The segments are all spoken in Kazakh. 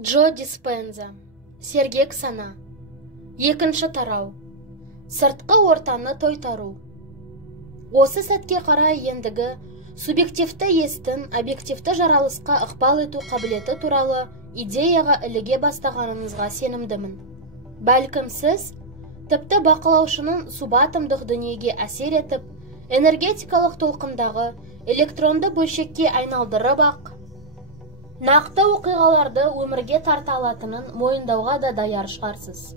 Джо Диспенза, сергек сана. Екінші тарау. Сыртқы ортаны тойтару. Осы сәтке қарай ендігі субъективті естін объективті жаралысқа ықпал ету қабілеті туралы идеяға іліге бастағаныңызға сенімдімін. Бәлкім сіз тіпті бақылаушының субатомдық дүниеге әсер етіп, энергетикалық толқындағы электронды бөлшекке айналдырып ақ, нақты оқиғаларды өмірге тарта алатынын мойындауға да даяр шығарсыз.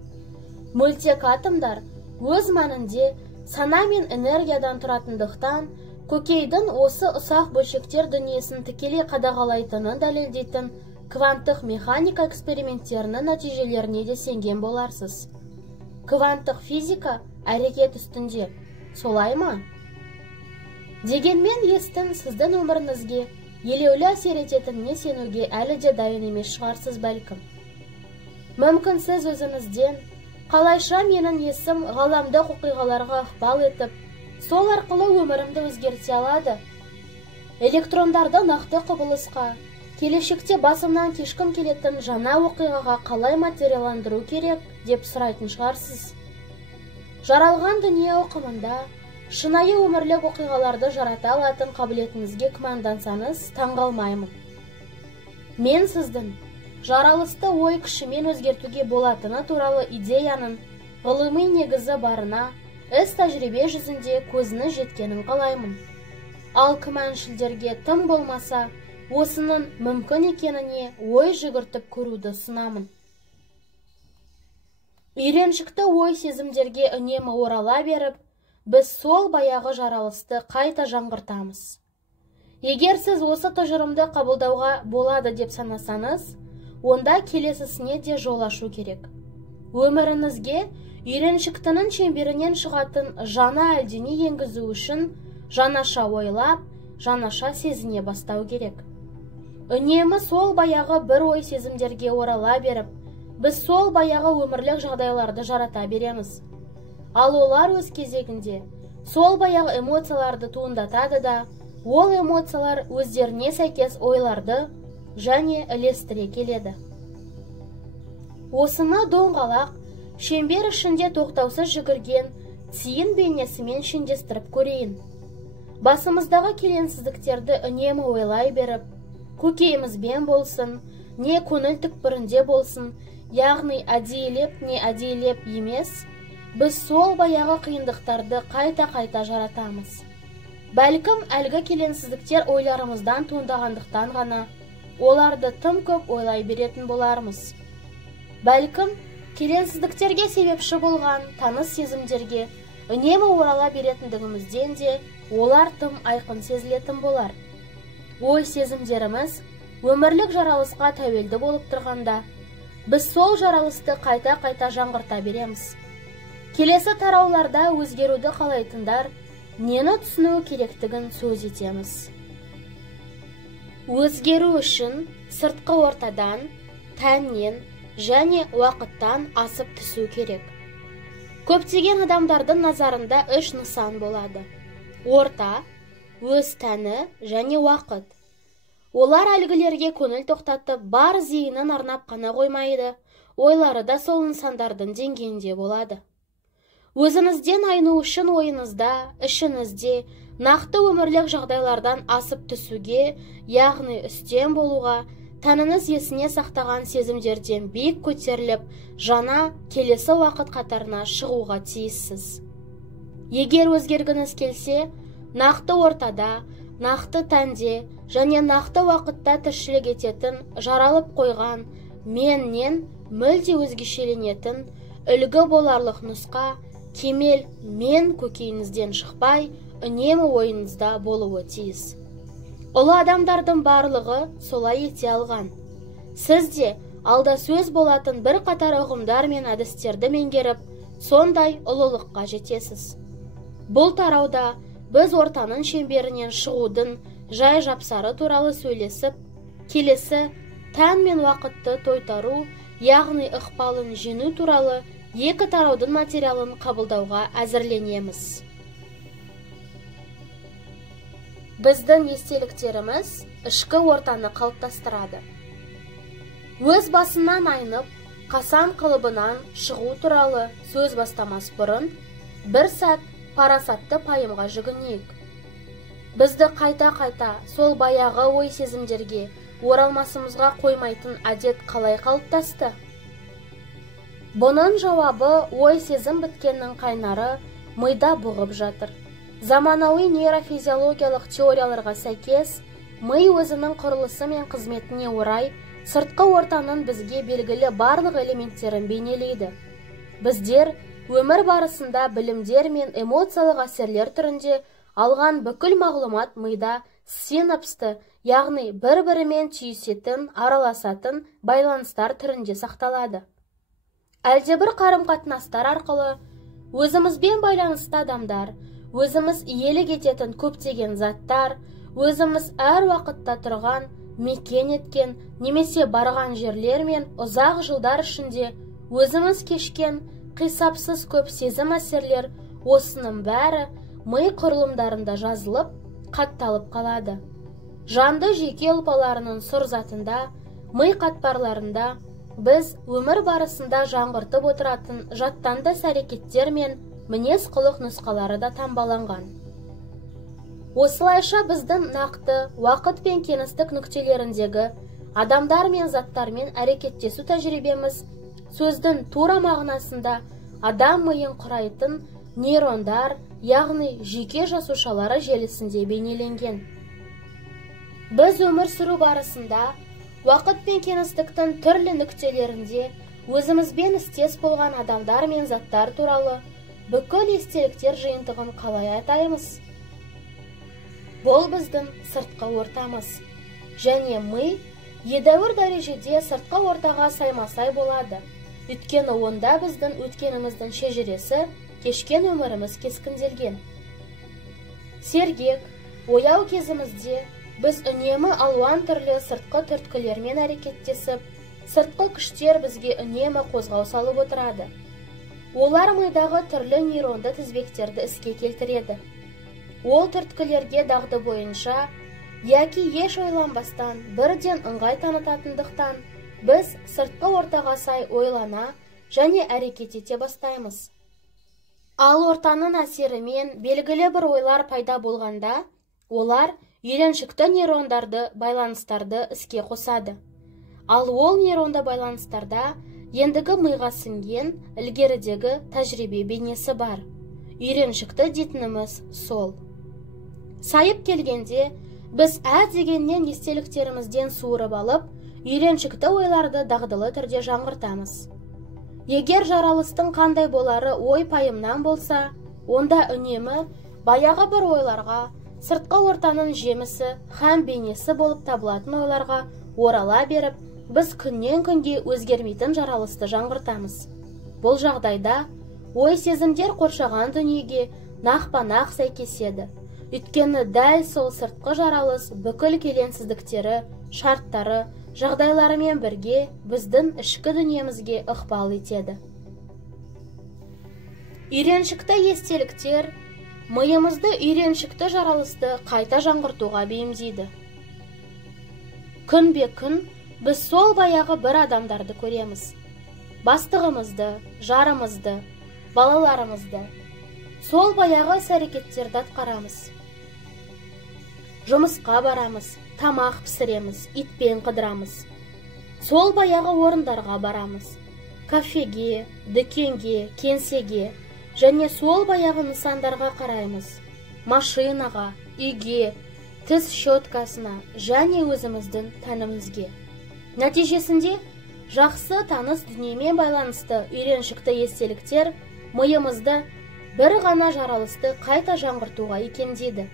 Мөлтек атомдар өз мәнінде сана мен энергиядан тұратындықтан, көкейдің осы ұсақ бөлшектер дүниесін тікелей қадағалайтынын дәлелдейтін кванттық механика эксперименттерінің нәтижелеріне де сенген боларсыз. Кванттық физика әрекет үстінде, солай ма? Дегенмен естің сіздің өміріңізге елеулі әсер ететініне сенуге әлі де дайын емес шығарсыз бәлкім. Мүмкін сіз өзіңізден, қалайша менің есім ғаламдық оқиғаларға ықпал етіп, сол арқылы өмірімді өзгерте алады. Электрондарды нақты құбылысқа, келешекте басымнан кешкім келетін жаңа оқиғаға қалай материаландыру керек деп сұрайтын шығарсыз. Жаралған дүние оқымында шынайы өмірлік оқиғаларды жарата алатын қабілетіңізге күмәндансаңыз таңғалмаймын. Мен сіздің жаралысты ой күшімен өзгертуге болатыны туралы идеяның ғылыми негізі барына іс тәжірибе жүзінде көзіңіз жеткенін қалаймын. Ал күмәншілдерге тым болмаса, осының мүмкін екеніне ой жүгіртіп көруді ұсынамын. Үйреншікті ой сезімдерге үнемі орала беріп, біз сол баяғы жаралысты қайта жаңғыртамыз. Егер сіз осы тұжырымды қабылдауға болады деп санасаңыз, онда келесісіне де жол ашу керек. Өміріңізге үйреншіктінің шеңберінен шығатын жаңа әлдене енгізу үшін жаңаша ойлап, жаңаша сезіне бастау керек. Үнемі сол баяғы бір ой сезімдерге орала беріп, біз сол баяғы өмірлік жағдайларды жарата береміз. Ал олар өз кезегінде сол баяғы эмоцияларды туындатады да, ол эмоциялар өздеріне сәйкес ойларды және ілестіре келеді. Осыны доңғалақ, шеңбер ішінде тоқтаусыз жүгірген тиын бейнесімен шендестіріп көрейін. Басымыздағы келеңсіздіктерді үнемі ойлай беріп, көкейімізбен болсын, не көңіл түкпірінде болсын, яғни әдейілеп не әдейілеп емес, біз сол баяғы қиындықтарды қайта-қайта жаратамыз. Бәлкім әлгі келеңсіздіктер ойларымыздан туындағандықтан ғана оларды тым көп ойлай беретін болармыз. Бәлкім келеңсіздіктерге себепші болған таныс сезімдерге үнемі орала беретіндігімізден де олар тым айқын сезілетін болар. Ой сезімдеріміз өмірлік жаралысқа тәуелді болып тұрғанда, біз сол жаралысты қайта-қайта жаңғырта береміз. Келесі тарауларда өзгеруді қалайтындар нені түсіну керектігін сөз етеміз. Өзгеру үшін сыртқы ортадан, тәннен және уақыттан асып түсу керек. Көптеген адамдардың назарында үш нысан болады. Орта, өз тәні және уақыт. Олар әлгілерге көңіл тоқтатып, бар зейінін арнап қана қоймайды, ойлары да сол нысандардың деңгейінде болады. Өзіңізден айну үшін ойыңызда, ішіңізде нақты өмірлік жағдайлардан асып түсуге, яғни үстем болуға, тәніңіз есіне сақтаған сезімдерден биік көтеріліп, жаңа келесі уақыт қатарына шығуға тиіссіз. Егер өзгергіңіз келсе, нақты ортада, нақты тәнде және нақты уақытта тіршілік ететін, жаралып қойған меннен мүлде өзгешеленетін, үлгі боларлық нұсқа, кемел мен көкейіңізден шықпай, үнемі ойыңызда болуы тиіс. Ұлы адамдардың барлығы солай ете алған. Сіз де алда сөз болатын бір қатар ұғымдар мен әдістерді меңгеріп, сондай ұлылыққа жетесіз. Бұл тарауда біз ортаның шеңберінен шығудың жай жапсары туралы сөйлесіп, келесі тән мен уақытты тойтару, яғни ықпалын жеңу туралы екі тараудың материалын қабылдауға әзірленеміз. Біздің естеліктеріміз ішкі ортаны қалыптастырады. Өз басынан айнып, қасан қылыбынан шығу туралы сөз бастамас бұрын, бір сәт парасатты пайымға жүгінейік. Бізді қайта-қайта сол баяғы ой сезімдерге оралмасымызға қоймайтын әдет қалай қалыптасты? Бұның жауабы ой сезім біткеннің қайнары мида бұғып жатыр. Заманауи нейрофизиологиялық теорияларға сәйкес, ми өзінің құрылысы мен қызметіне орай сыртқы ортаның бізге белгілі барлық элементтерін бейнелейді. Біздер өмір барысында білімдер мен эмоциялық әсерлер түрінде алған бүкіл мағлұмат мида синапсты, яғни бір-бірімен түйісетін, араласатын байланыстар түрінде сақталады. Әлдебір қарым-қатынастар арқылы өзімізбен байланысты адамдар, өзіміз иелік ететін көптеген заттар, өзіміз әр уақытта тұрған, мекен еткен, немесе барған жерлер мен ұзақ жылдар ішінде өзіміз кешкен қисапсыз көп сезім әсерлер, осының бәрі ми құрылымдарында жазылып, қатталып қалады. Жанды жеке ұлпаларының сұр затында, ми қатпарларында біз өмір барысында жаңғыртып отыратын жаттанды әрекеттер мен мінез құлық нұсқалары да таңбаланған. Осылайша біздің нақты уақыт пен кеңістік нүктелеріндегі адамдар мен заттармен әрекеттесу тәжірибеміз сөздің тура мағынасында адам миын құрайтын нейрондар, яғни жүйке жасушалары желісінде бейнеленген. Біз өмір сүру барысында уақыт пен кеңістіктің түрлі нүктелерінде өзімізбен істес болған адамдар мен заттар туралы бүкіл естеліктер жиынтығын қалай атаймыз? Бұл біздің сыртқы ортамыз. Және ми едәуір дәрежеде сыртқы ортаға саймасай болады. Өйткені онда біздің өткеніміздің шежіресі, кешкен өміріміз кескінделген. Сергек, ояу кезімізде біз үнемі алуан түрлі сыртқы түрткілермен әрекеттесіп, сыртқы күштер бізге үнемі қозғау салып отырады. Олар мидағы түрлі нейронды тізбектерді іске келтіреді. Ол түрткілерге дағды бойынша, яки еш ойланбастан бірден ыңғай танытатындықтан, біз сыртқы ортаға сай ойлана және әрекет ете бастаймыз. Ал ортаның әсерімен белгілі бір ойлар пайда болғанда, олар үйреншікті нейрондарды байланыстарды іске қосады. Ал ол нейронды байланыстарда ендігі миға сіңген ілгерідегі тәжірибе бейнесі бар. Үйреншікті дейтініміз сол. Сайып келгенде, біз дегеннен естеліктерімізден суырып алып, үйреншікті ойларды дағдылы түрде жаңғыртамыз. Егер жаралыстың қандай болары ой пайымнан болса, онда үнемі баяғы бір ойларға, сыртқы ортаның жемісі, һәм бейнесі болып табылатын ойларға орала беріп, біз күннен күнге өзгермейтін жаралысты жаңғыртамыз. Бұл жағдайда ой сезімдер қоршаған дүниеге нақпа-нақ сәйкеседі. Өйткені дәл сол сыртқы жаралыс бүкіл келеңсіздіктері, шарттары, жағдайларымен бірге біздің ішкі дүниемізге ықпал етеді. Үйреншікті естеліктер миымызды үйреншікті жаралысты қайта жаңғыртуға бейімдейді. Күнбе-күн біз сол баяғы бір адамдарды көреміз. Бастығымызды, жарымызды, балаларымызды. Сол баяғы іс-әрекеттерді атқарамыз. Жұмысқа барамыз, тамақ пісіреміз, итпен қыдырамыз. Сол баяғы орындарға барамыз. Кафеге, дүкенге, кеңсеге және сол баяғы нысандарға қараймыз. Машинаға, үйге, тіс щеткасына және өзіміздің тәнімізге. Нәтижесінде жақсы таныс дүниемен байланысты үйреншікті естеліктер миымызды бір ғана жаралысты қайта жаңғыртуға икемдейді.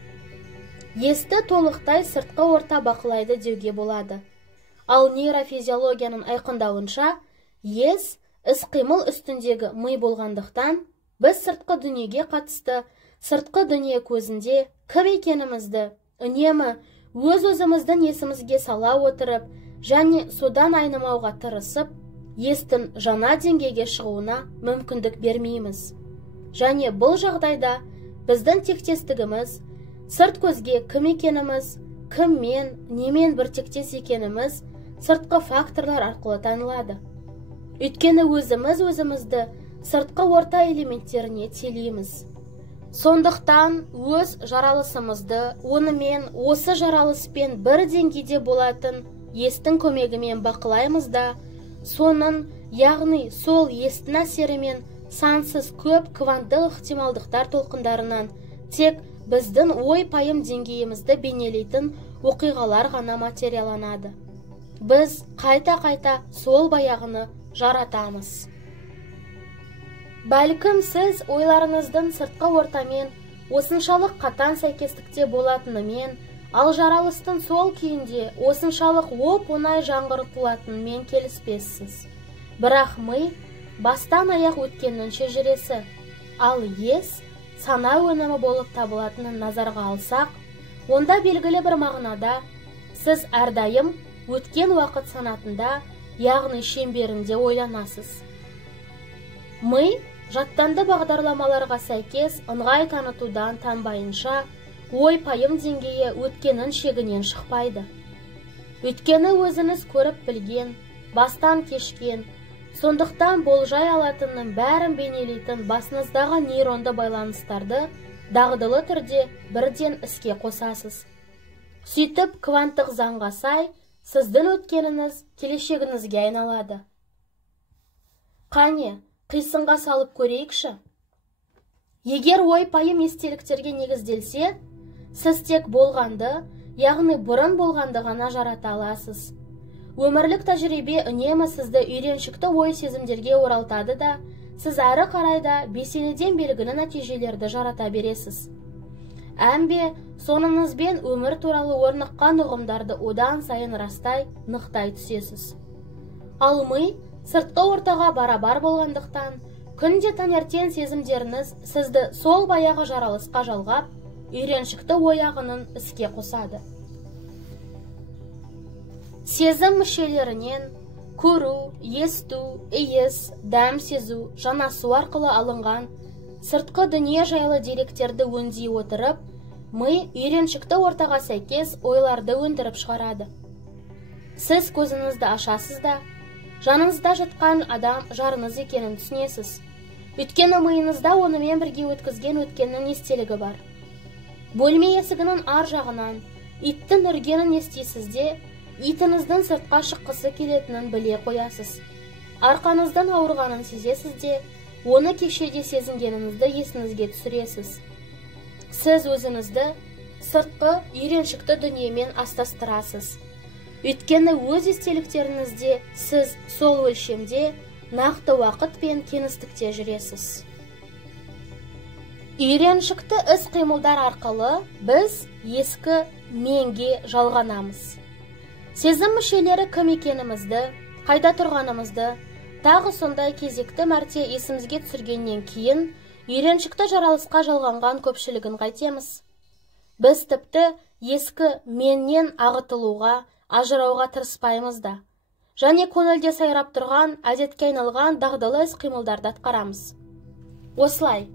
Есті толықтай сыртқы орта бақылайды деуге болады. Ал нейрофизиологияның айқындауынша, ес іс-қимыл үстіндегі ми болғандықтан, біз сыртқы дүниеге қатысты, сыртқы дүние көзінде кім екенімізді үнемі өз-өзіміздің есімізге сала отырып, және содан айнымауға тырысып, естің жаңа деңгейге шығуына мүмкіндік бермейміз. Және бұл жағдайда біздің тектестігіміз, сырт көзге кім екеніміз, кіммен, немен бір тектес екеніміз, сыртқы факторлар арқылы танылады. Өйткені өзімізді сыртқы орта элементтеріне телейміз. Сондықтан өз жаралысымызды онымен осы жаралыспен бір деңгейде болатын естің көмегімен бақылаймыз да, соның, яғни сол естің әсерімен сансыз көп кванттық ықтималдықтар толқындарынан тек біздің ой-пайым деңгейімізді бейнелейтін оқиғалар ғана материаланады. Біз қайта-қайта сол баяғыны жаратамыз. Бәлкім сіз ойларыңыздың сыртқы ортамен осыншалық қатаң сәйкестікте болатынымен, ал жаралыстың сол күйінде осыншалық оп-оңай жаңғыртылатынымен келіспессіз. Бірақ ми бастан аяқ өткеннің шежіресі, ал ес сана өнімі болып табылатынын назарға алсақ, онда белгілі бір мағынада сіз әрдайым өткен уақыт санатында, яғни шеңберінде ойланасыз. Ми жаттанды бағдарламаларға сәйкес ыңғай танытудан танбайынша ой-пайым деңгейі өткеннің шегінен шықпайды. Өйткені өзіңіз көріп білген, бастан кешкен, сондықтан болжай алатынның бәрін бейнелейтін басыңыздағы нейронды байланыстарды дағдылы түрде бірден іске қосасыз. Сөйтіп, кванттық заңға сай, сіздің өткеніңіз келешегіңізге айналады. Қане, қисынға салып көрейікші. Егер ой-пайым естеліктерге негізделсе, сіз тек болғанды, яғни бұрын болғанды ғана жарата аласыз. Өмірлік тәжірибе үнемі сізді үйреншікті ой сезімдерге оралтады да, сіз әрі қарайда бесенеден белгілі нәтижелерді жарата бересіз. Әмбе, соныңызбен өмір туралы орныққан ұғымдарды одан сайын растай, нықтай түсесіз. Ал ми сыртқы ортаға барабар болғандықтан, күнде таңертең сезімдеріңіз сізді сол баяғы жаралысқа жалғап, үйреншікті ой ағынын іске қосады. Сезім мүшелерінен көру, есту, иіс, дәм сезу, жанасу арқылы алынған сыртқы дүние жайлы деректерді өңдей отырып, ми үйреншікті ортаға сәйкес ойларды өндіріп шығарады. Сіз көзіңізді ашасыз да, жаныңызда жатқан адам жарыңыз екенін түсінесіз. Өйткені миыңызда онымен бірге өткізген өткеннің естелігі бар. Бөлме есігінің ар жағынан иттің үргенін естисіз де, итіңіздің сыртқа шыққысы келетінін біле қоясыз. Арқаныздың ауырғанын сезесіз де, оны кешеде сезінгеніңізді есіңізге түсіресіз. Сіз өзіңізді сыртқы үйреншікті дүниемен астастырасыз. Өйткені өз естеліктеріңізде сіз сол өлшемде, нақты уақыт пен кеңістікте жүресіз. Үйреншікті іс-қимылдар арқылы біз ескі менге жалғанамыз. Сезім мүшелері кім екенімізді, қайда тұрғанымызды, тағы сондай кезекті мәрте есімізге түсіргеннен кейін үйреншікті жаралысқа жалғанған көпшілігін қайтеміз. Біз тіпті ескі меннен ағытылуға, ажырауға тырыспаймыз да, және көңілде сайрап тұрған, әдетке айналған дағдылы іс-қимылдарды атқарамыз. Осылай,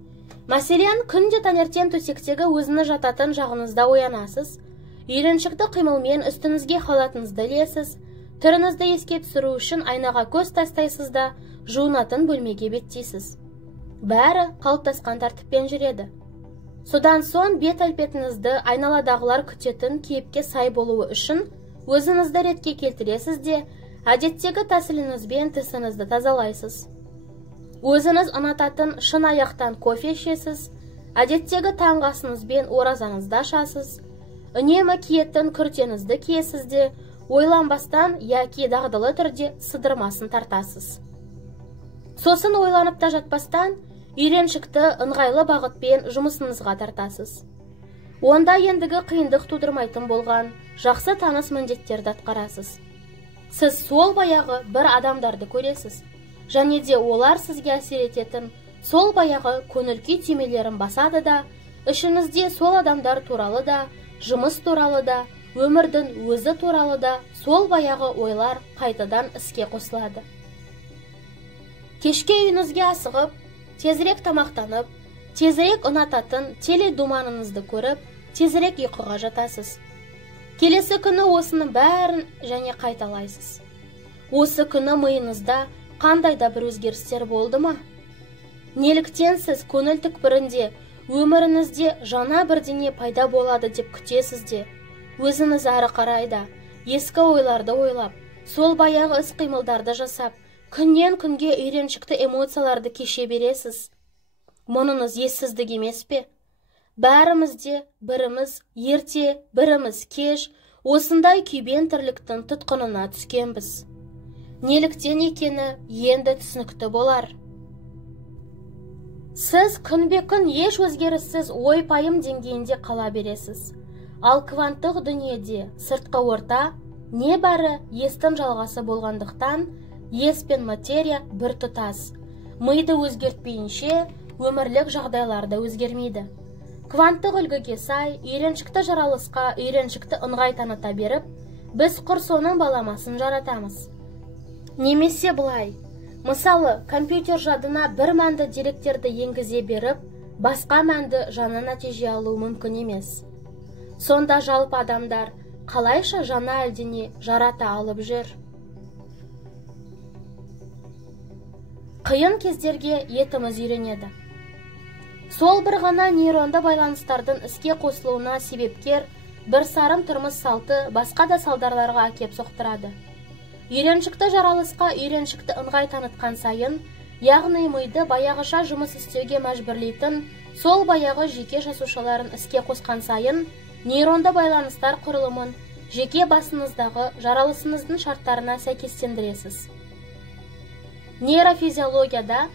мәселен, күнде таңертең төсектегі өзіңіз жататын жағыңызда оянасыз, үйреншікті қимылмен үстіңізге халатыңызды ілесіз, түріңізді еске түсіру үшін айнаға көз тастайсыз да, жуынатын бөлмеге беттейсіз. Бәрі қалыптасқан тәртіппен жүреді. Содан соң бет әлпетіңізді айналадағылар күтетін кейіпке сай болуы үшін өзіңізді ретке келтіресіз де, әдеттегі тәсіліңізбен тісіңізді тазалайсыз. Өзіңіз ұнататын шын аяқтан кофе ішесіз, әдеттегі таңғы асыңызбен оразаңызды ашасыз, үнемі киетін күртеңізді киесіз де, ойланбастан яки дағдылы түрде сыдырмасын тартасыз. Сосын ойланып та жатпастан, үйреншікті ыңғайлы бағытпен жұмысыңызға тартасыз. Онда ендігі қиындық тудырмайтын болған жақсы таныс міндеттерді атқарасыз. Сіз сол баяғы бір адамдарды көресіз, және де олар сізге әсер ететін сол баяғы көңіл-күй түймелерін басады да, ішіңізде сол адамдар туралы да, жұмыс туралы да, өмірдің өзі туралы да сол баяғы ойлар қайтадан іске қосылады. Кешке үйіңізге асығып, тезірек тамақтанып, тезірек ұнататын теледуманыңызды көріп, тезірек ұйқыға жатасыз. Келесі күні осының бәрін және қайталайсыз. Осы күні миыңызда қандай да бір өзгерістер болды ма? Неліктен сіз көңіл түкпірінде өміріңізде жаңа бірдеңе пайда болады деп күтесіз де, өзіңіз ары қарай да ескі ойларды ойлап, сол баяғы іс-қимылдарды жасап, күннен күнге үйреншікті эмоцияларды кеше бересіз. Мұныңыз ессіздік емес пе? Бәрімізде біріміз ерте, біріміз кеш, осындай күйбең тірліктің тұтқынына түскенбіз. Неліктен екені енді түсінікті болар. Сіз күнбе-күн еш өзгеріссіз ой-пайым деңгейінде қала бересіз. Ал кванттық дүниеде сыртқы орта небәрі естің жалғасы болғандықтан, ес пен материя бір тұтас. Миды өзгертпейінше, өмірлік жағдайларда өзгермейді. Кванттық үлгіге сай, үйреншікті жаралысқа үйреншікті ыңғай таныта беріп, біз құр соның баламасын жаратамыз. Немесе бұлай, мысалы, компьютер жадына бір мәнді деректерді енгізе беріп, басқа мәнді жаңа нәтиже алу мүмкін емес. Сонда жалпы адамдар қалайша жаңа әлдене жарата алып жүр? Қиын кездерге етіміз үйренеді. Сол бір ғана нейронды байланыстардың іске қосылуына себепкер бір сарым тұрмыс салты басқа да салдарларға әкеп соқтырады. Үйреншікті жаралысқа үйреншікті ыңғай танытқан сайын, яғни миды баяғыша жұмыс істеуге мәжбүрлейтін сол баяғы жеке жасушаларын іске қосқан сайын, нейронды байланыстар құрылымын жеке басыңыздағы жаралысыңыздың шарттарына сәйкестендіресіз. Нейрофизиологияда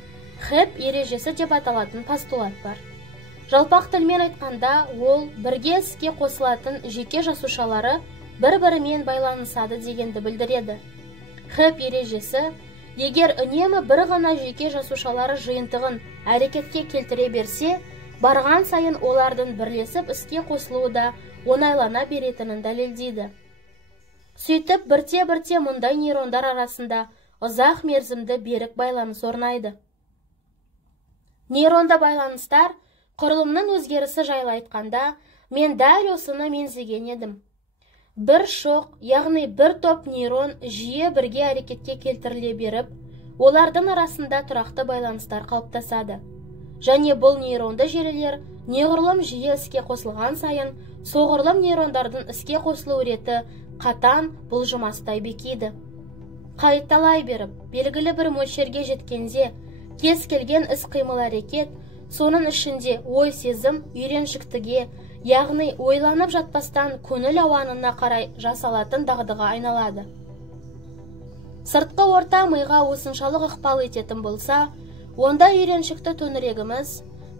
Хеб ережесі деп аталатын постулат бар. Жалпақ тілмен айтқанда, ол бірге іске қосылатын жеке жасушалары бір-бірімен байланысады дегенді білдіреді. Хеб ережесі, егер үнемі бір ғана жеке жасушалары жиынтығын әрекетке келтіре берсе, барған сайын олардың бірлесіп іске қосылуы да оңайлана беретінін дәлелдейді. Сөйтіп, бірте-бірте мұндай нейрондар арасында ұзақ мерзімді берік байланыс орнайды. Нейронды байланыстар құрылымның өзгерісі жайлы айтқанда, мен дәл осыны меңзеген едім. Бір шоқ, яғни бір топ нейрон жиі бірге әрекетке келтіріле беріп, олардың арасында тұрақты байланыстар қалыптасады. Және бұл нейронды желілер неғұрлым жиі іске қосылған сайын, соғұрлым нейрондардың іске қосылу реті қатаң бұлжымастай бекиді. Қайталай беріп, белгілі бір мөлшерге жеткенде, кез келген іс-қимыл әрекет, соның ішінде ой сезім үйреншіктіге, яғни ойланып жатпастан көңіл ауанына қарай жасалатын дағдыға айналады. Сыртқы орта миға осыншалық ықпал ететін болса, онда үйреншікті төңірегіміз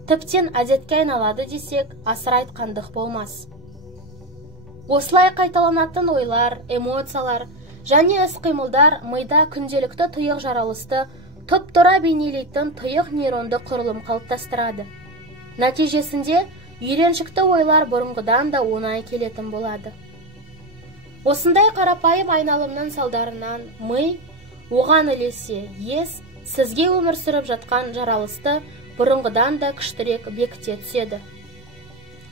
тіптен әдетке айналады десек, асыра айтқандық болмас. Осылай қайталанатын ойлар, эмоциялар және іс-қимылдар мида күнделікті тұйық жаралысты тұп-тура бейнелейтін тұйық нейронды құрылым қалыптастырады. Нәтижесінде үйреншікті ойлар бұрынғыдан да оңай келетін болады. Осындай қарапайым айналымның салдарынан ми, оған ілесе ес, сізге өмір сүріп жатқан жаралысты бұрынғыдан да күштірек бекіте түседі.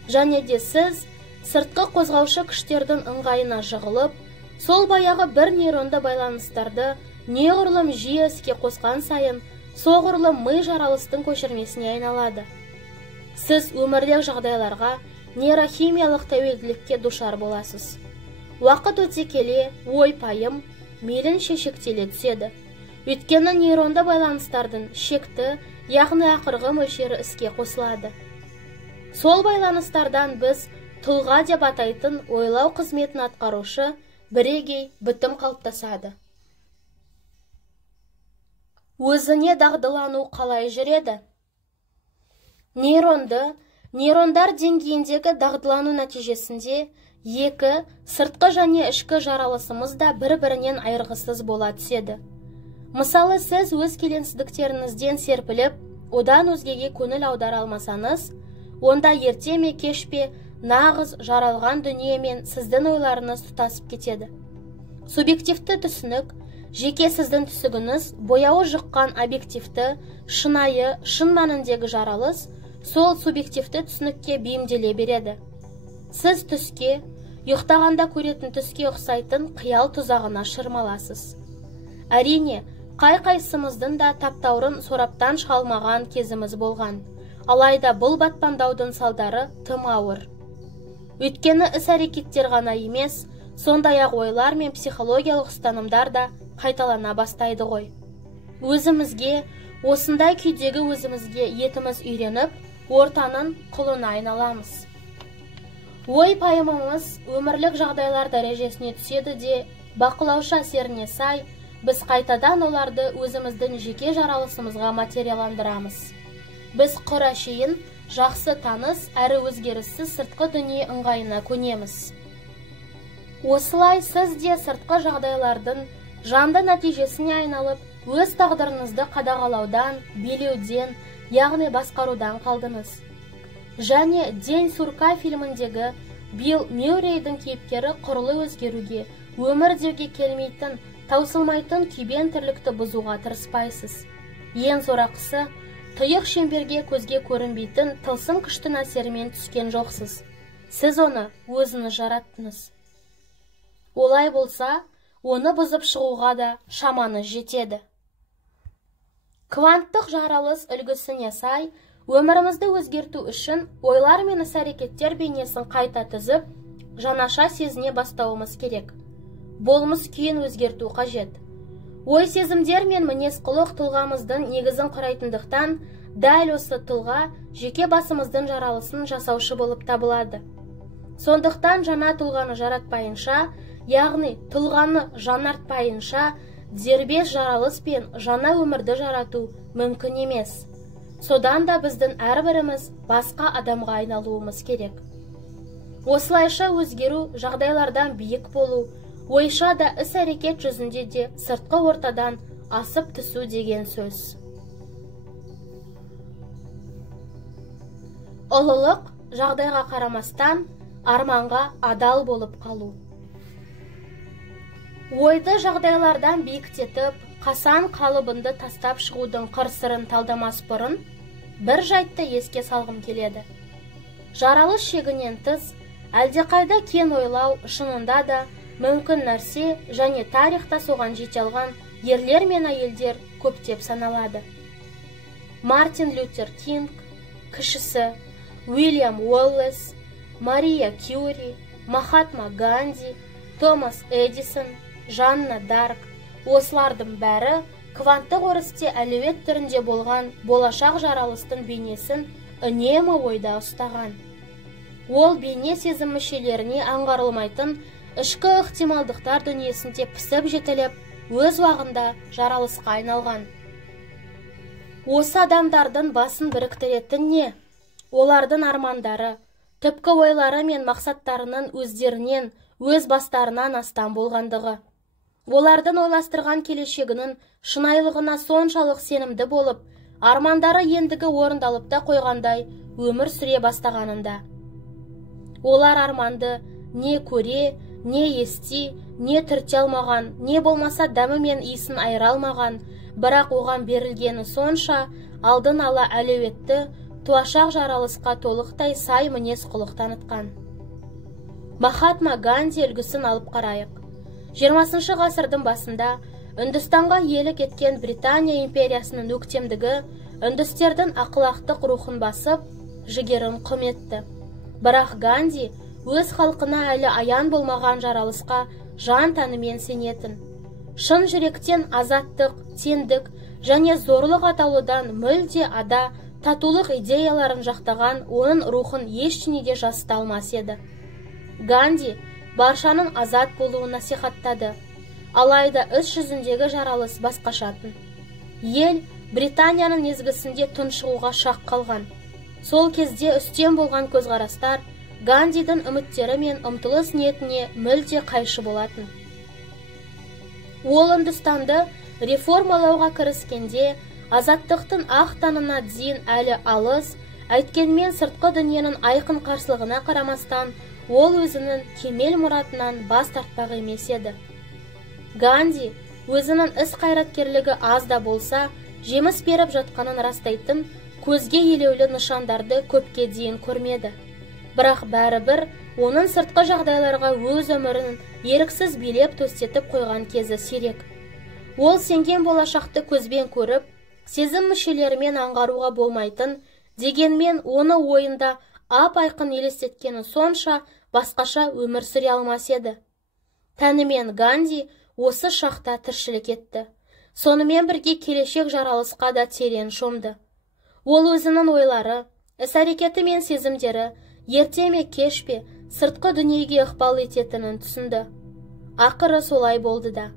Және де сіз сыртқы қозғаушы күштердің ыңғайына жығылып, сол баяғы бір нейронды байланыстарды неғұрлым жиі іске қосқан сайын, соғұрлым ми жаралыстың көшірмесіне айналады. Сіз өмірлік жағдайларға нейрохимиялық тәуелділікке душар боласыз. Уақыт өте келе, ой-пайым мейлінше шектеле түседі. Өйткені нейронды байланыстардың шекті, яғни ақырғы мөлшері іске қосылады. Сол байланыстардан біз тұлға деп атайтын ойлау қызметін атқарушы бірегей бітім қалыптасады. Өзіне дағдылану қалай жүреді? Нейрондар деңгейіндегі дағдылану нәтижесінде екі сыртқы және ішкі жаралысымыз да бір-бірінен айырғысыз бола түседі. Мысалы, сіз өз келеңсіздіктеріңізден серпіліп, одан өзгеге көңіл аудара алмасаңыз, онда ерте ме кеш пе нағыз жаралған дүниемен сіздің ойларыңыз тұтасып кетеді. Субъективті түсінік, жеке сіздің түсігіңіз, бояуы жұққан объективті, шынайы, шын мәніндегі жаралыс, сол субъективті түсінікке бейімделе береді. Сіз түске, ұйықтағанда көретін түске ұқсайтын қиял тұзағына шырмаласыз. Әрине, қай-қайсымыздың да таптаурын сораптан шығалмаған кезіміз болған. Алайда бұл батпандаудың салдары тым ауыр. Өйткені іс-әрекеттер ғана емес, сондай-ақ ойлар мен психологиялық ұстанымдар да қайталана бастайды ғой. Өзімізге, осындай күйдегі өзімізге етіміз үйреніп, ортаның құлына айналамыз. Ой пайымымыз өмірлік жағдайлар дәрежесіне түседі де, бақылаушы әсеріне сай, біз қайтадан оларды өзіміздің жеке жаралысымызға материаландырамыз. Біз құр әшейін жақсы таныс, әрі өзгеріссіз сыртқы дүние ыңғайына көнеміз. Осылай сіз де сыртқы жағдайлардың жанды нәтижесіне айналып, өз тағдырыңызды қадағалаудан, билеуден, яғни басқарудан қалдыңыз. Және День сурка фильміндегі Билл Мюррейдің кейіпкері құрлы өзгеруге, өмір деуге келмейтін, таусылмайтын күйбең тірлікті бұзуға тырыспайсыз. Ең сорақысы, тұйық шеңберге көзге көрінбейтін тылсым күштің әсерімен түскен жоқсыз. Сіз оны өзіңіз жараттыңыз. Олай болса, оны бұзып шығуға да шамаңыз жетеді. Кванттық жаралыс үлгісіне сай, өмірімізді өзгерту үшін ойлар мен іс-әрекеттер бейнесін қайта түзіп, жаңаша сезіне бастауымыз керек. Болмыс күйін өзгерту қажет. Ой сезімдер мен мінез-құлық тұлғамыздың негізін құрайтындықтан, дәл осы тұлға жеке басымыздың жаралысын жасаушы болып табылады. Сондықтан жаңа тұлғаны жаратпайынша, яғни тұлғаны жаңартпайынша, дербес жаралыс пен жаңа өмірді жарату мүмкін емес. Содан да біздің әрбіріміз басқа адамға айналуымыз керек. Осылайша өзгеру жағдайлардан биік болу, ойша да іс-әрекет жүзінде де сыртқы ортадан асып түсу деген сөз. Ұлылық жағдайға қарамастан арманға адал болып қалу. Ойды жағдайлардан биіктетіп, қасан қалыбынды тастап шығудың қыр-сырын талдамас бұрын, бір жайтты еске салғым келеді. Жаралыс шегінен тыс, әлдеқайда кен ойлау шынында да мүмкін нәрсе және тарихта соған жете алған ерлер мен әйелдер көптеп саналады. Мартин Лютер Кинг, кішісі, Уильям Уоллес, Мария Кюри, Махатма Ганди, Томас Эдисон, Жанна Дарк, осылардың бәрі кванттық өрісте әлеует түрінде болған болашақ жаралыстың бейнесін үнемі ойда ұстаған. Ол бейне сезім мүшелеріне аңғарылмайтын ішкі ықтималдықтар дүниесінде пісіп жетіліп, өз уағында жаралысқа айналған. Осы адамдардың басын біріктіретін не? Олардың армандары, түпкі ойлары мен мақсаттарының өздерінен, өз бастарынан астам болғандығы. Олардың ойластырған келешегінің шынайлығына соншалық сенімді болып, армандары ендігі орындалып та қойғандай өмір сүре бастағанында. Олар арманды не көре, не ести, не түрте алмаған, не болмаса дәмі мен иісін айыра алмаған, бірақ оған берілгені сонша алдын ала әлеуетті, туашақ жаралысқа толықтай сай мінез құлық танытқан. Махатма Ганди үлгісін алып қарайық. 20 ғасырдың басында Үндістанға иелік еткен Британия империясының өктемдігі үндістердің ақылақтық рухын басып, жігерін құм етті. Бірақ Ганди өз халқына әлі аян болмаған жаралысқа жан тәнімен сенетін. Шын жүректен азаттық, теңдік және зорлық атаулыдан мүлде ада, татулық идеяларын жақтаған оның рухын ештеңеге жасыта алмас еді. Ганди баршаның азат болуын насихаттады. Алайда іс жүзіндегі жаралыс басқашатын. Ел Британияның езгісінде тұншығуға шақ қалған. Сол кезде үстем болған көзқарастар Гандидің үміттері мен ұмтылыс ниетіне мүлде қайшы болатын. Ол Үндістанды реформалауға кіріскенде азаттықтың ақ танына дейін әлі алыс, әйткенмен сыртқы дүниенің айқын қарсылығына қарамастан, ол өзінің кемел мұратынан бас тартпақ емес еді. Ганди өзінің іс қайраткерлігі аз да болса, жеміс беріп жатқанын растайтын көзге елеулі нышандарды көпке дейін көрмеді. бірақ бәрібір оның сыртқы жағдайларға өз өмірін еріксіз билеп төстетіп қойған кезі сирек. Ол сенген болашақты көзбен көріп, сезім мүшелерімен аңғаруға болмайтын, дегенмен оны ойында ап-айқын елестеткені сонша басқаша өмір сүре алмас еді. Тәнімен Ганди осы шақта тіршілік етті. Сонымен бірге келешек жаралысқа да терең шомды. Ол өзінің ойлары, іс-әрекеті мен сезімдері ерте ме кеш пе сыртқы дүниеге ықпал ететінін түсінді. Ақыры солай болды да.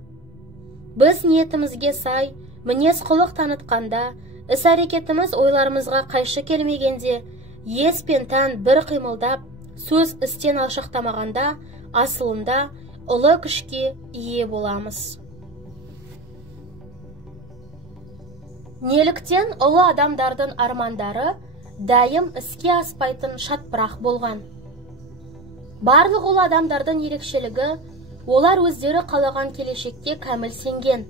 Біз ниетімізге сай, мінез құлық танытқанда, іс-әрекетіміз ойларымызға қайшы келмегенде, ес пен тән бір қимылдап, сөз істен алшақтамағанда, асылында ұлы күшке ие боламыз. Неліктен ұлы адамдардың армандары дайым іске аспайтын шатпырақ болған? Барлық ұлы адамдардың ерекшелігі, олар өздері қалаған келешекте кәміл сенген,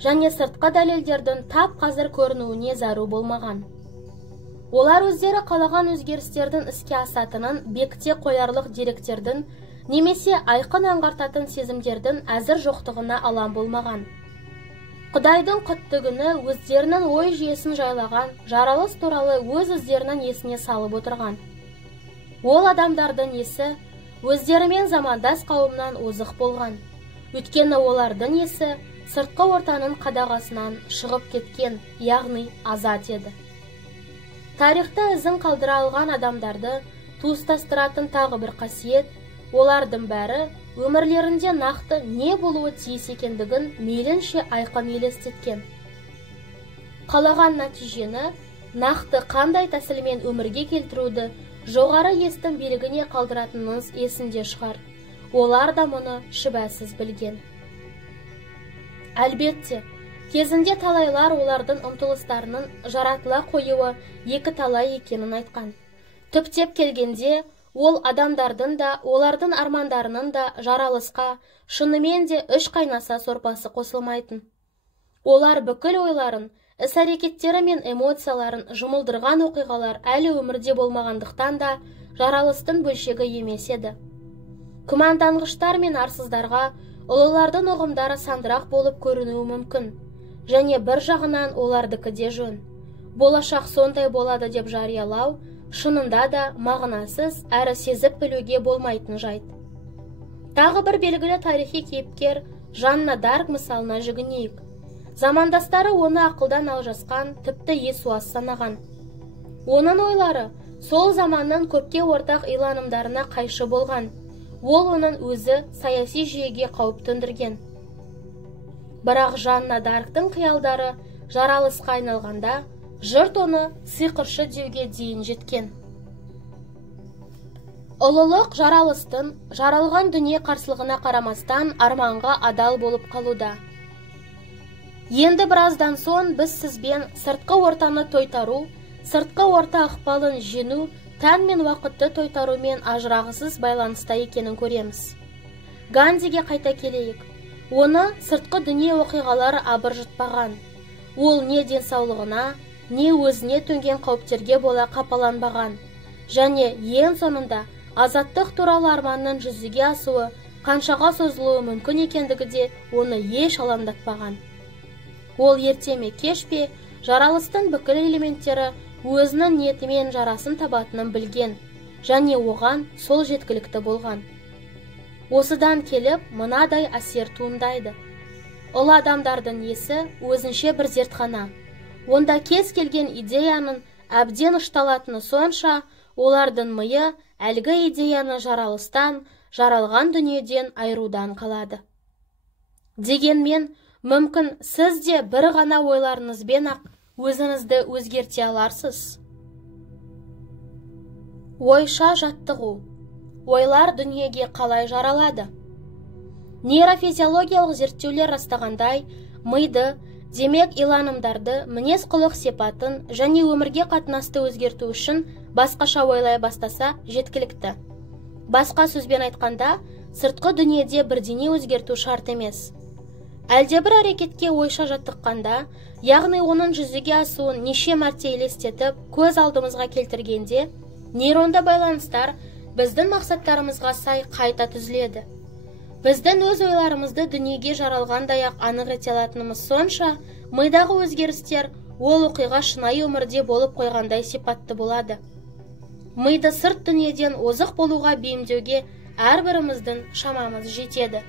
және сыртқы дәлелдердің тап қазір көрінуіне зәру болмаған. Олар өздері қалаған өзгерістердің іске асатынын бекіте қоярлық деректердің немесе айқын аңғартатын сезімдердің әзір жоқтығына алаң болмаған. Құдайдың құтты күні өздерінің ой жүйесін жайлаған жаралыс туралы өз өздерінің есіне салып отырған. Ол адамдардың есі өздерімен замандас қауымнан озық болған. Өйткені олардың есі сыртқы ортаның қадағасынан шығып кеткен, яғни азат еді. Тарихта ізін қалдыра алған адамдарды туыстастыратын тағы бір қасиет, олардың бәрі өмірлерінде нақты не болуы тиіс екендігін мейлінше айқын елестеткен. Қалаған нәтижені нақты қандай тәсілмен өмірге келтіруді жоғары естің билігіне қалдыратыныңыз есінде шығар. Олар да мұны шүбәсіз білген. Әлбетте, кезінде талайлар олардың ұмтылыстарының жаратыла қоюы екі талай екенін айтқан. Түптеп келгенде, ол адамдардың да, олардың армандарының да жаралысқа шынымен де үш қайнаса сорпасы қосылмайтын. Олар бүкіл ойларын, іс-әрекеттері мен эмоцияларын жұмылдырған оқиғалар әлі өмірде болмағандықтан да жаралыстың бөлшегі емес еді. Күмәнданғыштар мен арсыздарға ұлылардың ұғымдары сандырақ болып көрінуі мүмкін, және бір жағынан олардікі де жөн. Болашақ сондай болады деп жариялау шынында да мағынасыз әрі сезіп білуге болмайтын жайт. Тағы бір белгілі тарихи кейіпкер Жанна Дарк мысалына жүгінейік. Замандастары оны ақылдан алжасқан, тіпті есуас санаған. Оның ойлары сол заманның көпке ортақ иланымдарына қайшы болған. Ол оның өзі саяси жүйеге қауіп төндірген. Бірақ Жанна Дарктың қиялдары жаралысқа айналғанда, жұрт оны сиқыршы деуге дейін жеткен. Ұлылық жаралыстың жаралған дүние қарсылығына қарамастан арманға адал болып қалуда. Енді біраздан соң біз сізбен сыртқы ортаны тойтару, сыртқы орта ықпалын жеңу, тән мен уақытты тойтарумен ажырағысыз байланыста екенін көреміз. Гандиге қайта келейік. Оны сыртқы дүние оқиғалары абыржытпаған. Ол не денсаулығына, не өзіне төнген қауіптерге бола қапаланбаған. Және ең соңында азаттық туралы арманның жүзеге асуы қаншаға созылуы мүмкін екендігі де оны еш алаңдатпаған. Ол ерте ме кеш пе жаралыстың бүкіл элементтері өзінің ниетімен жарасын табатынын білген, және оған сол жеткілікті болған. Осыдан келіп мынадай әсер туындайды. Ұлы адамдардың есі өзінше бір зертхана. Онда кез келген идеяның әбден ұшталатыны сонша, олардың миы әлгі идеяны жаралыстан, жаралған дүниеден айырудан қалады. Дегенмен, мүмкін сіз де бір ғана ойларыңызбен ақ өзіңізді өзгерте аларсыз. Ойша жаттығу. Ойлар дүниеге қалай жаралады? Нейрофизиологиялық зерттеулер растағандай, миды, демек иланымдарды, мінез құлық сипатын және өмірге қатынасты өзгерту үшін басқаша ойлай бастаса жеткілікті. Басқа сөзбен айтқанда, сыртқы дүниеде бірдеңе өзгерту шарт емес. Әлдебір әрекетке ойша жаттыққанда, яғни оның жүзеге асуын неше мәрте елестетіп, көз алдымызға келтіргенде, нейронды байланыстар біздің мақсаттарымызға сай қайта түзіледі. Біздің өз ойларымызды дүниеге жаралғандай-ақ анық ете алатынымыз сонша, мидағы өзгерістер ол оқиға шынайы өмірде болып қойғандай сипатты болады. Миды сырт дүниеден озық болуға бейімдеуге әрбіріміздің шамамыз жетеді.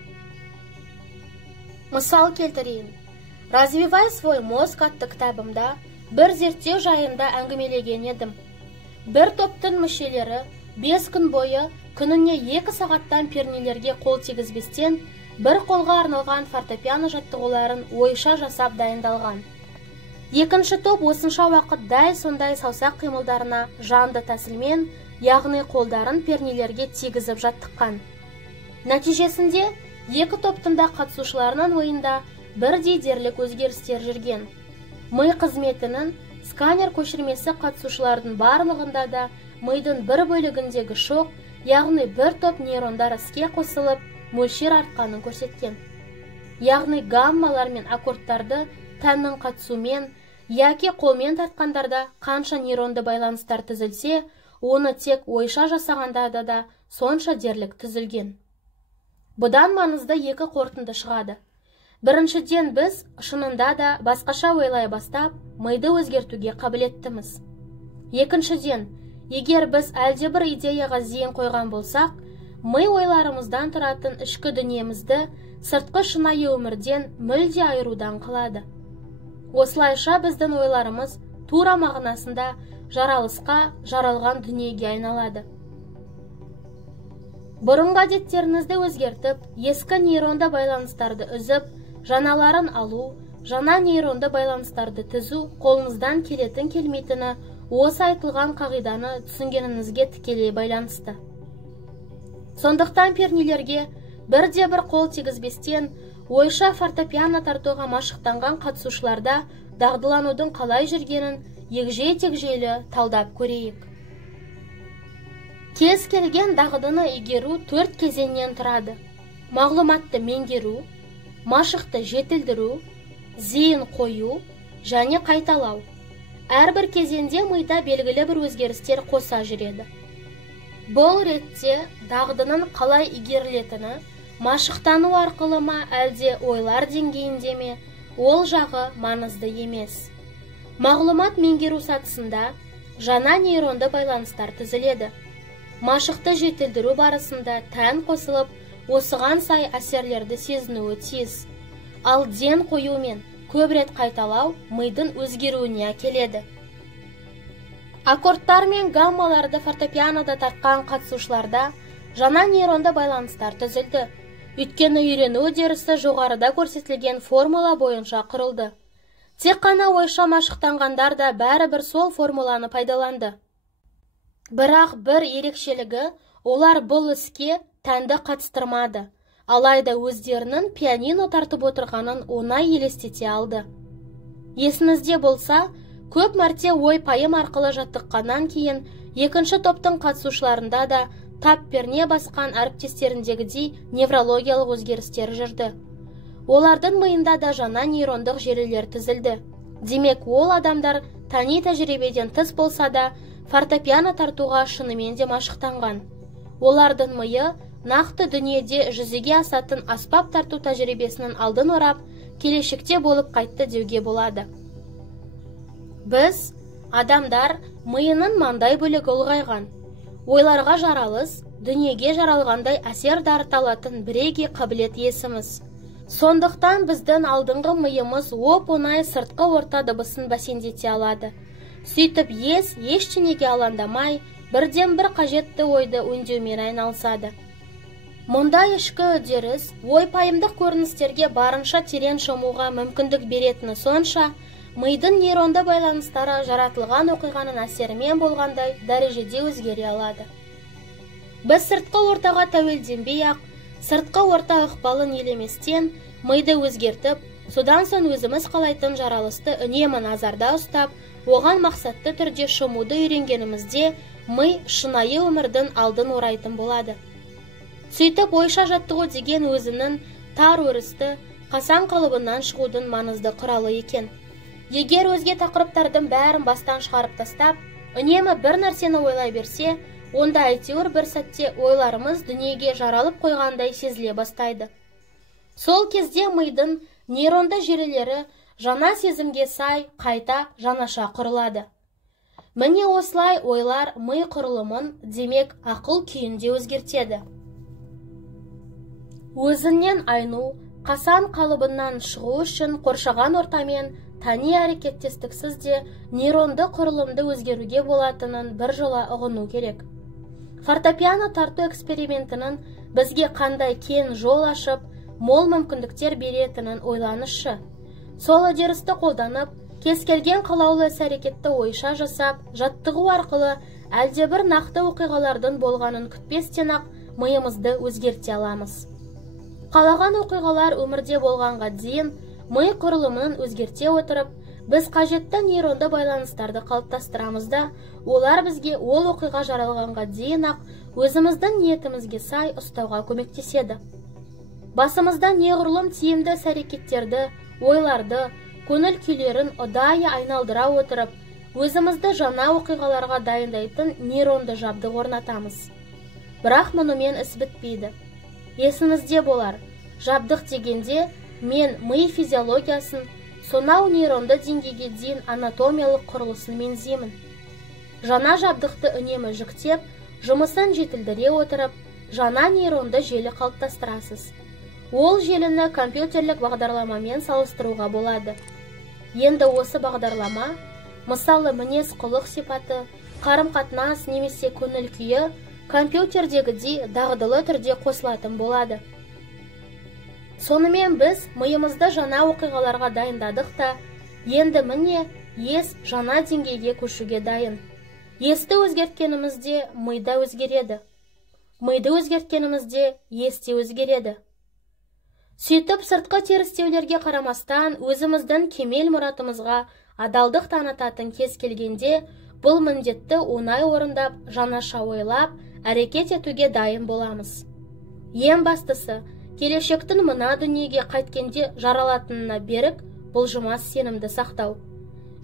Мысал келтірейін. «Развивай свой мозг» атты кітабымда бір зерттеу жайында әңгімелеген едім. Бір топтың мүшелері 5 күн бойы күніне 2 сағаттан пернелерге қол тигізбестен бір қолға арналған фортепиано жаттығуларын ойша жасап дайындалған. Екінші топ осынша уақыт дәл сондай саусақ қимылдарына жанды тәсілмен, яғни қолдарын пернелерге тигізіп жаттыққан. Нәтижесінде екі топтың да қатысушыларының ойында бірдей дерлік өзгерістер жүрген. Ми қызметінің сканер көшірмесі қатысушылардың барлығында да мидың бір бөлігіндегі шоқ, яғни бір топ нейрондар іске қосылып, мөлшер артқанын көрсеткен. Яғни гаммалар мен аккордтарды тәннің қатысумен, яки қолмен тартқандарда қанша нейронды байланыстар түзілсе, оны тек ойша жасағандарда да сонша дерлік түзілген. Бұдан маңызды екі қорытынды шығады. Біріншіден, біз шынында да басқаша ойлай бастап, миды өзгертуге қабілеттіміз. Екіншіден, егер біз әлде бір идеяға зейін қойған болсақ, ми ойларымыздан тұратын ішкі дүниемізді сыртқы шынайы өмірден мүлде айырудан қалады. Осылайша біздің ойларымыз тура мағынасында жаралысқа, жаралған дүниеге айналады. Бұрынғы әдеттеріңізді өзгертіп, ескі нейронды байланыстарды үзіп, жаңаларын алу, жаңа нейронды байланыстарды түзу қолыңыздан келетін келмейтіні осы айтылған қағиданы түсінгеніңізге тікелей байланысты. Сондықтан пернелерге бірде-бір қол тигізбестен ойша фортепиано тартуға машықтанған қатысушыларда дағдыланудың қалай жүргенін егжей-тегжейлі талдап көрейік. Кез келген дағдыны игеру 4 кезеңнен тұрады. Мағлұматты меңгеру, машықты жетілдіру, зейін қою және қайталау. Әрбір кезеңде мида белгілі бір өзгерістер қоса жүреді. Бұл ретте дағдының қалай игерілетіні машықтану арқылы ма әлде ойлар деңгейінде ме, ол жағы маңызды емес. Мағлұмат меңгеру сатысында жаңа нейронды байланыстар түзіледі. Машықты жетілдіру барысында тән қосылып, осыған сай әсерлерді сезінуі тиіс. Ал ден қою мен көп рет қайталау мидың өзгеруіне әкеледі. Аккордтар мен гаммаларды фортепианода тартқан қатысушыларда жаңа нейронды байланыстар түзілді. Өйткені үйрену үдерісі жоғарыда көрсетілген формула бойынша құрылды. Тек қана ойша машықтанғандар да бәрібір сол формуланы пайдаланды. Бірақ бір ерекшелігі, олар бұл іске тәнді қатыстырмады. Алайда өздерінің пианино тартып отырғанын оңай елестете алды. Есіңізде болса, көп мәрте ой-пайым арқылы жаттыққаннан кейін екінші топтың қатысушыларында да тап перне басқан әріптестеріндегідей неврологиялық өзгерістер жүрді. Олардың миында да жаңа нейрондық желілер түзілді. Демек, ол адамдар тани тәжірибеден тыс болса да, фортепиано тартуға шынымен де машықтанған. Олардың миы нақты дүниеде жүзеге асатын аспап тарту тәжірибесінің алдын орап, келешекте болып қайтты деуге болады. Біз, адамдар, миының маңдай бөлігі ұлғайған. Ойларға жаралыс, дүниеге жаралғандай әсер дарыта алатын бірегей қабілет иесіміз. Сондықтан біздің алдыңғы миымыз оп-оңай сыртқы орта дыбысын бәсеңдете алады. Сөйтіп ештеңеге алаңдамай, бірден бір қажетті ойды өңдеумен айналысады. Мұндай ішкі үдеріс ой-пайымдық көріністерге барынша терең шомуға мүмкіндік беретіні сонша, мидың нейронды байланыстары жаратылған оқиғаның әсерімен болғандай дәрежеде өзгере алады. Біз сыртқы ортаға тәуелденбей-ақ, сыртқы орта ықпалын елеместен, миды өзгертіп, содан соң өзіміз қалайтын жаралысты үнемі назарда ұстап, оған мақсатты түрде шомуды үйренгенімізде, ми шынайы өмірдің алдын орайтын болады. Сөйтіп, ойша жаттығу деген өзінің тар өрісті, қасан қалыбынан шығудың маңызды құралы екен. Егер өзге тақырыптардың бәрін бастан шығарып тастап, үнемі бір нәрсені ойлай берсе, онда әйтеуір бір сәтте ойларымыз дүниеге жаралып қойғандай сезіле бастайды. Сол кезде мидың нейронды желілері жаңа сезімге сай қайта жаңаша құрылады. Міне осылай ойлар ми құрылымын, демек ақыл күйін де өзгертеді. Өзінен айну, қасан қалыбынан шығу үшін қоршаған ортамен тани әрекеттестіксіз де нейронды құрылымды өзгеруге болатынын біржола ұғыну керек. Фортепиано тарту экспериментінің бізге қандай кен жол ашып, мол мүмкіндіктер беретінін ойланышшы. Сол үдерісті қолданып, кез келген қалаулы іс-әрекетті ойша жасап, жаттығу арқылы әлдебір нақты оқиғалардың болғанын күтпестен-ақ миымызды өзгерте аламыз. Қалаған оқиғалар өмірде болғанға дейін ми құрылымын өзгерте отырып, біз қажетті нейронды байланыстарды қалыптастырамыз да, олар бізге ол оқиға жаралғанға дейін-ақ өзіміздің ниетімізге сай ұстауға көмектеседі. Басымызда неғұрлым тиімді іс-әрекеттерді, ойларды, көңіл күйлерін ұдайы айналдыра отырып, өзімізді жаңа оқиғаларға дайындайтын нейронды жабдық орнатамыз. Бірақ мұнымен іс бітпейді. Есіңізде болар, жабдық дегенде мен ми физиологиясын, сонау нейронды деңгейге дейін анатомиялық құрылысын меңзеймін. Жаңа жабдықты үнемі жүктеп, жұмысын жетілдіре отырып, жаңа нейронды желі қалыптастырасыз. Ол желіні компьютерлік бағдарламамен салыстыруға болады. Енді осы бағдарлама, мысалы мінез құлық сипаты, қарым-қатынас немесе көңіл күйі, компьютердегідей дағдылы түрде қосылатын болады. Сонымен біз миымызды жаңа оқиғаларға дайындадық та, енді міне ес жаңа деңгейге көшуге дайын. Есті өзгерткенімізде мида өзгереді. Миды өзгерткенімізде есте өзгереді. Сөйтіп сыртқы терістеулерге қарамастан өзіміздің кемел мұратымызға адалдық танытатын кез келгенде, бұл міндетті оңай орындап, жаңаша ойлап, әрекет етуге дайын боламыз. Ең бастысы, келешектің мына дүниеге қайткенде жаралатынына берік, бұлжымас сенімді сақтау.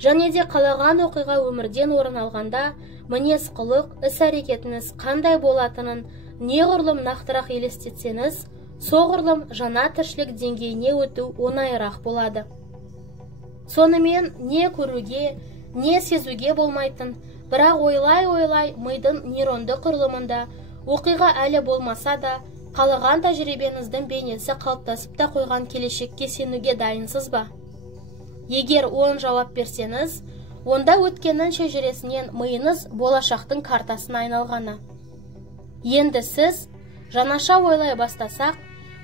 Және де қалаған оқиға өмірден орын алғанда, мінез құлық, іс-әрекетіңіз қандай болатынын неғұрлым нақтырақ елестетсеңіз, соғұрлым жаңа тіршілік деңгейіне өту оңайырақ болады. Сонымен не көруге, не сезуге болмайтын, бірақ ойлай-ойлай мидың нейронды құрылымында оқиға әлі болмаса да, қалаған тәжірибеңіздің бейнесі қалыптасып та қойған келешекке сенуге дайынсыз ба? Егер оң жауап берсеңіз, онда өткеннің шежіресінен миыңыз болашақтың картасына айналғаны. Енді сіз жаңаша ойлай бастасақ,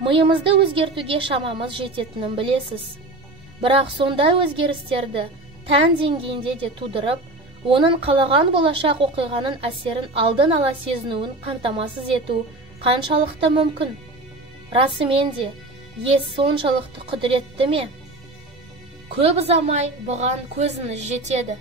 миымызды өзгертуге шамамыз жететінін білесіз. Бірақ сондай өзгерістерді тән деңгейінде де тудырып, оның қалаған болашақ оқиғаның әсерін алдын ала сезінуін қамтамасыз ету қаншалықты мүмкін? Расымен де, ес соншалықты құдіретті ме? Көп ұзамай бұған көзіңіз жетеді.